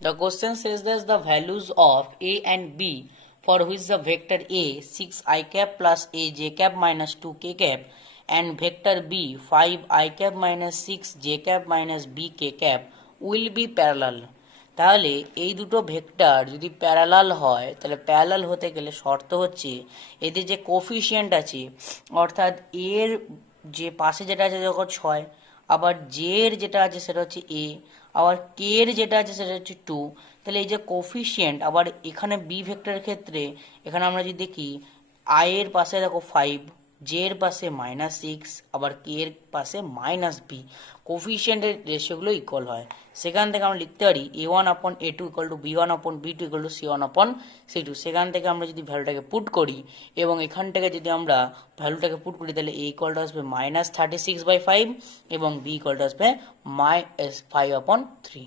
The question says that the values of a and b for which the vector a 6 I cap plus a j cap minus 2 k cap and vector b 5 I cap minus 6 j cap minus b k cap will be parallel. তাহলে এই দুটো vector যদি parallel হয় তাহলে parallel হতে গেলে শর্ত হচ্ছে এদের যে কোফিশিয়েন্ট আছে অর্থাৎ এর যে পাশে যেটা আছে যখন 6, আবার জে এর যেটা আছে সেটা হচ্ছে এ, আবার কে এর যেটা আছে সেটা হচ্ছে 2, তাহলে এই যে কোফিশিয়েন্ট আবার এখানে বি ভেক্টরের ক্ষেত্রে এখানে আমরা যদি দেখি আই এর পাশে দেখো 5, জে এর পাশে -6, আবার কে এর পাশে -b, কোফিশিয়েন্টের রেশিওগুলো ইকুয়াল হয়। সেখান থেকে আমরা লিখতে পারি a1/a2 equal to b1/b2 equal to c1/c2। সেখান থেকে আমরা যদি ভ্যালুটাকে পুট করি এবং এখান থেকে যদি আমরা ভ্যালুটাকে পুট করি তাহলে a ইকুয়াল টু আসবে -36/5 এবং b ইকুয়াল টু আসবে -5/3।